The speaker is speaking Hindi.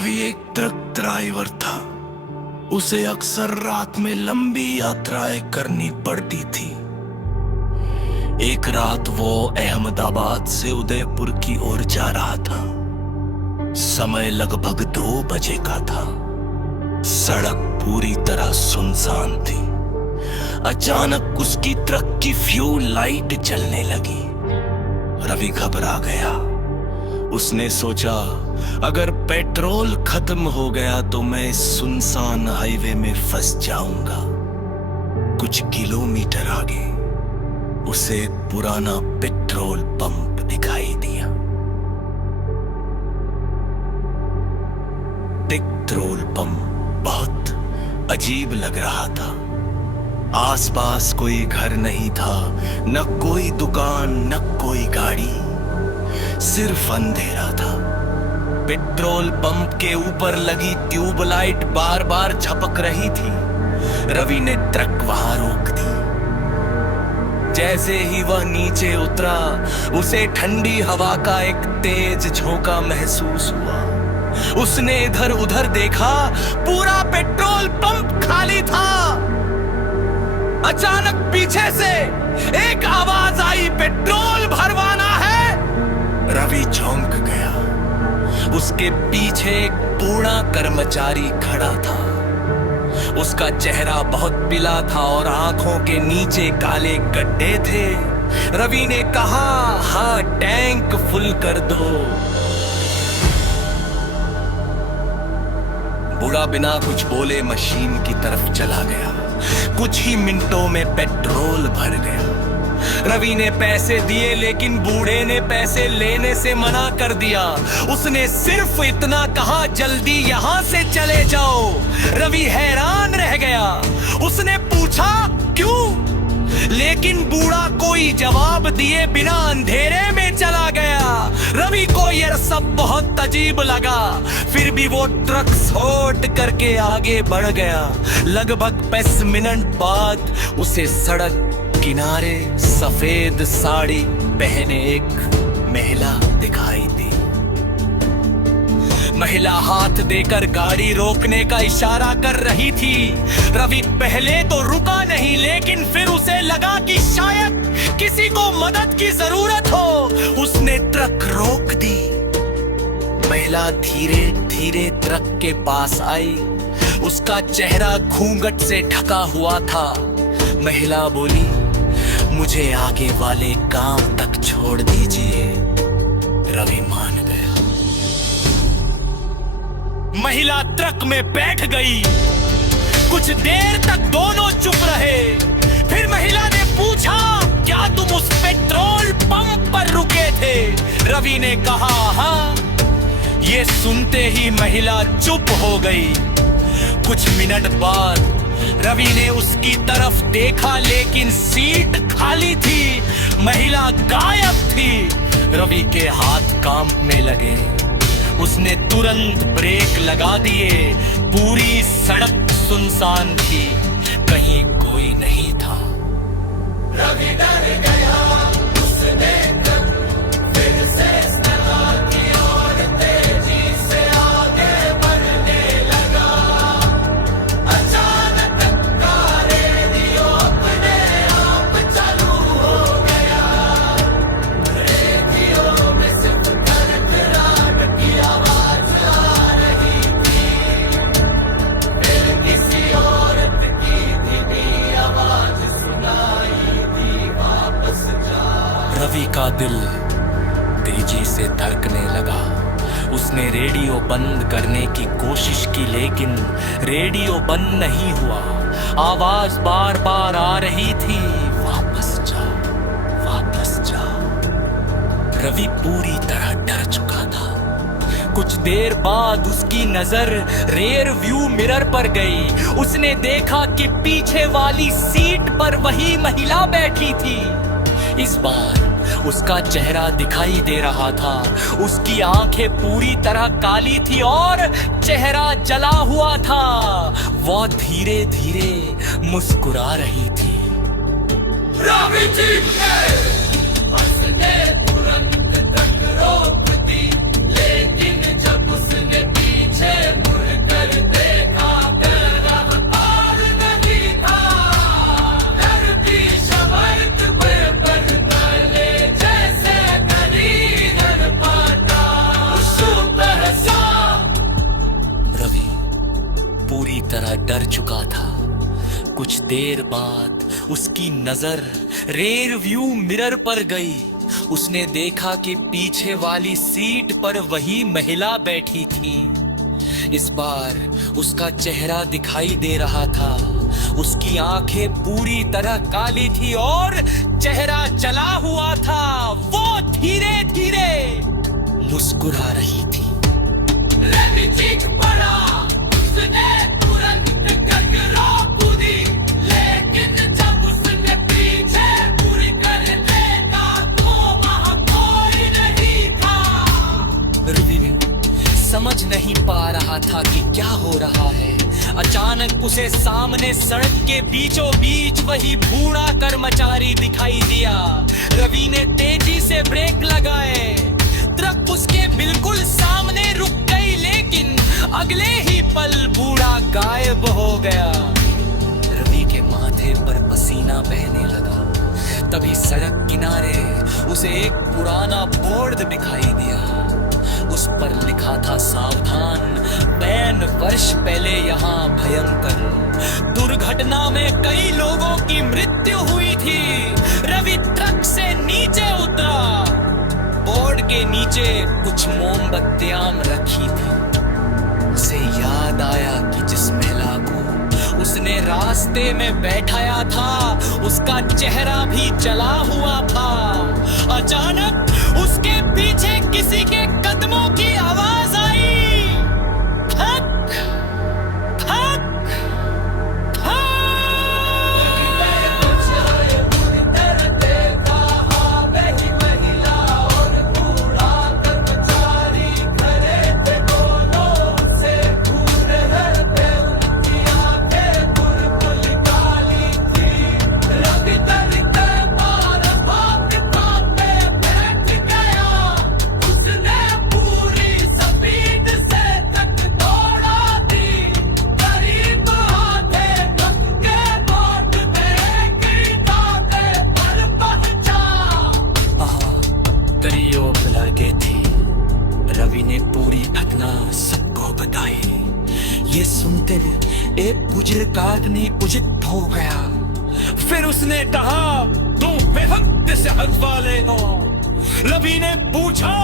रवि एक ट्रक ड्राइवर था। उसे अक्सर रात में लंबी यात्राएं करनी पड़ती थी। एक रात वो अहमदाबाद से उदयपुर की ओर जा रहा था। समय लगभग 2 बजे का था। सड़क पूरी तरह सुनसान थी। अचानक उसकी ट्रक की फ्यूल लाइट जलने लगी। रवि घबरा गया। उसने सोचा, अगर पेट्रोल खत्म हो गया तो मैं इस सुनसान हाईवे में फंस जाऊंगा। कुछ किलोमीटर आगे उसे एक पुराना पेट्रोल पंप दिखाई दिया। पेट्रोल पंप बहुत अजीब लग रहा था। आसपास कोई घर नहीं था, न कोई दुकान, न कोई गाड़ी, सिर्फ अंधेरा था। पेट्रोल पंप के ऊपर लगी ट्यूबलाइट बार बार झपक रही थी। रवि ने ट्रक वहां रोक दी। जैसे ही वह नीचे उतरा, उसे ठंडी हवा का एक तेज झोंका महसूस हुआ। उसने इधर उधर देखा, पूरा पेट्रोल पंप खाली था। अचानक पीछे से एक आवाज आई, पेट्रोल भरवाना है। रवि चौंक गया। उसके पीछे एक बूढ़ा कर्मचारी खड़ा था। उसका चेहरा बहुत पीला था और आंखों के नीचे काले गड्ढे थे। रवि ने कहा, हाँ, टैंक फुल कर दो। बूढ़ा बिना कुछ बोले मशीन की तरफ चला गया। कुछ ही मिनटों में पेट्रोल भर गया। रवि ने पैसे दिए, लेकिन बूढ़े ने पैसे लेने से मना कर दिया। उसने सिर्फ इतना कहा, जल्दी यहां से चले जाओ। रवि हैरान रह गया। उसने पूछा, क्यों? लेकिन बूढ़ा कोई जवाब दिए बिना अंधेरे में चला गया। रवि को यह सब बहुत अजीब लगा। फिर भी वो ट्रक छोड़ करके आगे बढ़ गया। लगभग 5 मिनट बाद उसे सड़क किनारे सफेद साड़ी पहने एक महिला दिखाई दी। महिला हाथ देकर गाड़ी रोकने का इशारा कर रही थी। रवि पहले तो रुका नहीं, लेकिन फिर उसे लगा कि शायद किसी को मदद की जरूरत हो। उसने ट्रक रोक दी। महिला धीरे धीरे ट्रक के पास आई। उसका चेहरा घूंघट से ढका हुआ था। महिला बोली, मुझे आगे वाले काम तक छोड़ दीजिए। रवि मान गया। महिला ट्रक में बैठ गई। कुछ देर तक दोनों चुप रहे। फिर महिला ने पूछा, क्या तुम उस पेट्रोल पंप पर रुके थे? रवि ने कहा, हाँ। ये सुनते ही महिला चुप हो गई। कुछ मिनट बाद रवि ने उसकी तरफ देखा, लेकिन सीट खाली थी। महिला गायब थी। रवि के हाथ कांपने लगे। उसने तुरंत ब्रेक लगा दिए। पूरी सड़क सुनसान थी, कहीं कोई नहीं था। रवि डर गया। उसने फिर से स्टार्ट की और तेजी से आगे बढ़ने लगा। अचानक का रेडियो अपने आप चालू हो गया। रेडियो में सिर्फ खड़खड़ाहट की आवाज आ रही थी। फिर किसी औरत की धीमी आवाज सुनाई दी, वापस जा। रवि का दिल तेजी से धड़कने लगा। उसने रेडियो बंद करने की कोशिश की, लेकिन रेडियो बंद नहीं हुआ। आवाज बार बार आ रही थी, वापस जा, वापस जा। रवि पूरी तरह डर चुका था। कुछ देर बाद उसकी नजर रेयर व्यू मिरर पर गई। उसने देखा कि पीछे वाली सीट पर वही महिला बैठी थी। इस बार उसका चेहरा दिखाई दे रहा था। उसकी आंखें पूरी तरह काली थी और चेहरा जला हुआ था। वह धीरे धीरे मुस्कुरा रही थी। रवि जी ने तुरंत ट्रक रोक दी, लेकिन जब उसने पीछे डर चुका था। कुछ देर बाद उसकी नजर रेयर व्यू मिरर पर गई। उसने देखा कि पीछे वाली सीट पर वही महिला बैठी थी। इस बार उसका चेहरा दिखाई दे रहा था। उसकी आंखें पूरी तरह काली थी और चेहरा जला हुआ था। वो धीरे धीरे मुस्कुरा रही थी। रवि चीख पड़ा, उसने तुरंत गगरा कूदी, लेकिन जब उसने पीछे मुड़ कर देखा तो वहाँ कोई नहीं था। रवि समझ नहीं पा रहा था कि क्या हो रहा है। अचानक उसे सामने सड़क के बीचों बीच वही बूढ़ा कर्मचारी दिखाई दिया। रवि ने तेजी से ब्रेक लगाए। ट्रक उसके बिल्कुल सामने रुक गई, लेकिन अगले ही पल बूढ़ा गायब हो गया। रवि के माथे पर पसीना बहने लगा। तभी सड़क किनारे उसे एक पुराना बोर्ड दिखाई दिया। उस पर लिखा था, सावधान, बैन वर्ष पहले यहाँ भयंकर दुर्घटना में कई लोगों की मृत्यु हुई थी। रवि ट्रक से नीचे उतरा। बोर्ड के नीचे कुछ मोमबत्तियां रखी थी। उसे याद आया कि जिस महिला को उसने रास्ते में बैठाया था, उसका चेहरा भी जला हुआ था। अचानक उसके पीछे किसी के कदमों की आवाज आई। थक, थक, रवि ने पूरी घटना सबको बताई। ये सुनते एक बुजुर्ग आदमी उजित हो गया। फिर उसने कहा, तुम बेहद सेहत वाले हो। रवि ने पूछा,